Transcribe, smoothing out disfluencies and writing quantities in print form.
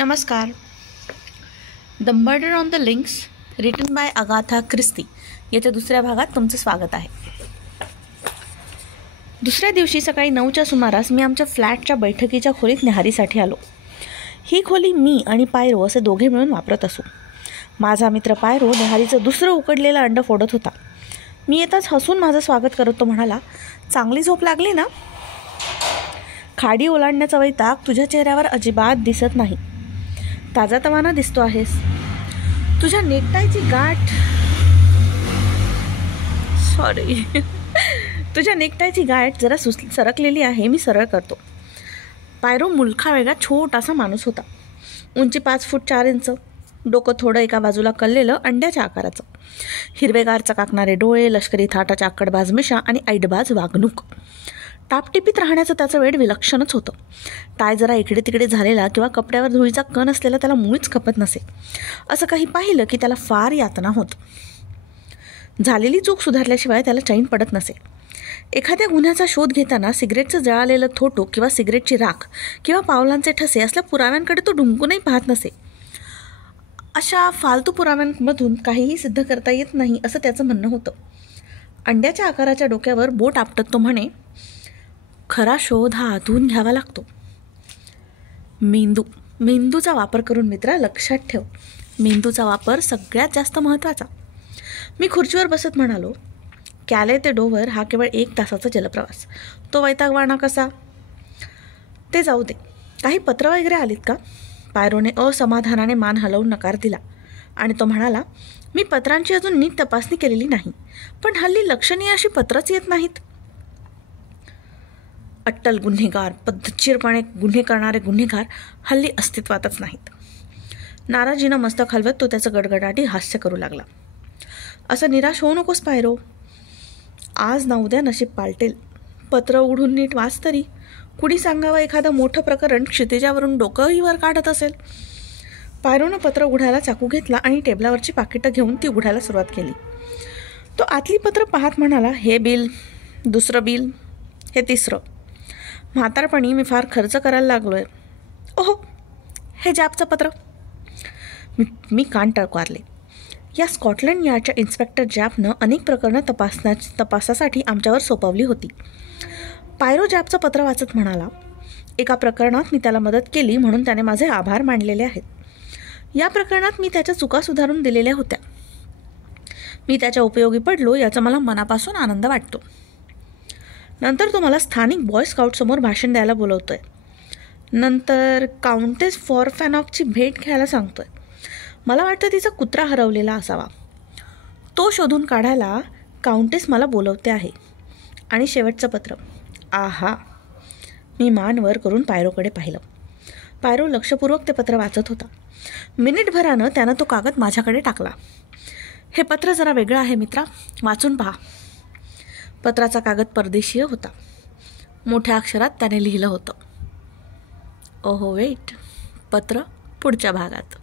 नमस्कार. The murder on the links written by Agatha क्रिस्ती याच्या दुसऱ्या भागात तुमचं स्वागत आहे. दुसऱ्या दिवशी सकाळी 9च्या सुमारास मी आमच्या फ्लॅटच्या बैठकीच्या खोलीत न्याहारीसाठी आलो. ही खोली मी आणि पायरो असे दोघे मिळून वापरत असू. माझा मित्र पायरो न्याहारीचं दुसरं उकडलेलं अंड फोडत होता. मी येताच हसून माझं स्वागत करत तो म्हणाला, चांगली झोप लागली ना? खाडी ओलांडण्याचा वैताग तुझ्या चेहऱ्यावर अजिबात दिसत नाही. ताजातवाना दिसतो आहेस. तुझ्या नेकटायची गाठ जरा सरकलेली आहे. मी सरळ करतो. पायरो मुलखा वेगळा छोटासा माणूस होता. उंची 5 फूट 4 इंच, डोकं थोडं एका बाजूला कललेलं, अंड्याच्या आकाराचं, हिरवेगार चकाकणारे डोळे, लष्करी थाटाच्या आकडबाज मिशा आणि ऐडबाज वागणूक. टापटिपीत राहण्याचं त्याचं वेळ विलक्षणच होतं. टाय जरा इकडे तिकडे झालेला किंवा कपड्यावर धुळीचा कण असलेला त्याला मुळीच खपत नसे. असं काही पाहिलं की त्याला फार यातना होत. झालेली चूक सुधारल्याशिवाय त्याला चैन पडत नसे. एखाद्या गुन्ह्याचा शोध घेताना सिगरेटचं जळालेलं थोटो किंवा सिगरेटची राख किंवा पावलांचे ठसे असल्या पुराव्यांकडे तो ढुंकूनही पाहत नसे. अशा फालतू पुराव्यांमधून काहीही सिद्ध करता येत नाही असं त्याचं म्हणणं होतं. अंड्याच्या आकाराच्या डोक्यावर बोट आपटत तो म्हणे, खरा शोध हा आतून घ्यावा लागतो. मेंदूचा वापर करून मित्रा लक्षात ठेव. मेंदूचा वापर सगळ्यात जास्त महत्त्वाचा. मी खुर्चीवर बसत म्हणालो, कॅले ते डोव्हर हा केवळ 1 तासाचा जलप्रवास. तो वैतागवाणा कसा? ते जाऊ दे. काही पत्र वगैरे आलीत का? पायरोने असमाधानाने मान हलवून नकार दिला आणि तो म्हणाला, मी पत्रांची अजून नीट तपासणी केलेली नाही, पण हल्ली लक्षणीय अशी पत्रच येत नाहीत. अट्टल गुन्हेगार, पद्धतशीरपणे गुन्हे करणारे गुन्हेगार हल्ली अस्तित्वातच नाहीत. नाराजीनं मस्तक हलवत तो त्याचं गडगडाटी हास्य करू लागला. असं निराश होऊ नकोस पायरो. आज ना उद्या नशीब पालटेल. पत्र उघडून नीट वाच तरी. कुणी सांगावं एखादं मोठं प्रकरण क्षितिजावरून डोकंही वर काढत असेल. पायरोनं पत्र उघडायला चाकू घेतला आणि टेबलावरची पाकिटं घेऊन ती उघडायला सुरुवात केली. तो आतली पत्र पाहत म्हणाला, हे बिल, दुसरं बिल, हे तिसरं. म्हातारपणी मी फार खर्च करायला लागलोय. ओहो, हे जॅपचं पत्र. मी कान टळकारले. या स्कॉटलंड यार्डच्या इन्स्पेक्टर जॅपनं अनेक प्रकरणं तपासासाठी आमच्यावर सोपवली होती. पायरो जॅपचं पत्र वाचत म्हणाला, एका प्रकरणात मी त्याला मदत केली म्हणून त्याने माझे आभार मानलेले आहेत. या प्रकरणात मी त्याच्या चुका सुधारून दिलेल्या होत्या. मी त्याच्या उपयोगी पडलो याचा मला मनापासून आनंद वाटतो. नंतर तो मला स्थानिक बॉय स्काउटसमोर भाषण द्यायला बोलवतोय. नंतर काउंटेस फॉरफॅनॉकची भेट घ्यायला सांगतोय. मला वाटतं तिचा कुत्रा हरवलेला असावा. तो शोधून काढायला काउंटेस मला बोलवते आहे. आणि शेवटचं पत्र. आहा. मी मान वर करून पायरोकडे पाहिलं. पायरो लक्षपूर्वक ते पत्र वाचत होता. मिनिटभरानं त्यानं तो कागद माझ्याकडे टाकला. हे पत्र जरा वेगळं आहे मित्रा, वाचून पहा. पत्राचा कागद परदेशीय होता. मोठ्या अक्षरात त्याने लिहिलं होतं, ओहो वेट, पत्र पुढच्या भागात.